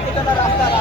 Kita ada rasa.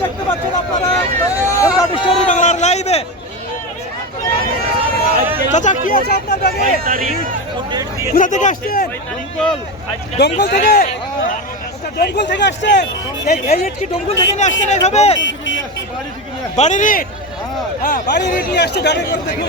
দেখতে পাচ্ছেন আপনারা বাংলার লাইভে চাচা কি আছে আপনার ব্যাগে আসছেন দমকল থেকে ডোমকল থেকে আসছেন এই ইট কি ডোমকল নিয়ে আসছেন এইভাবে বাড়ির ইট। হ্যাঁ বাড়ির ইট নিয়ে আসছে গাড়ির করে দেখুন।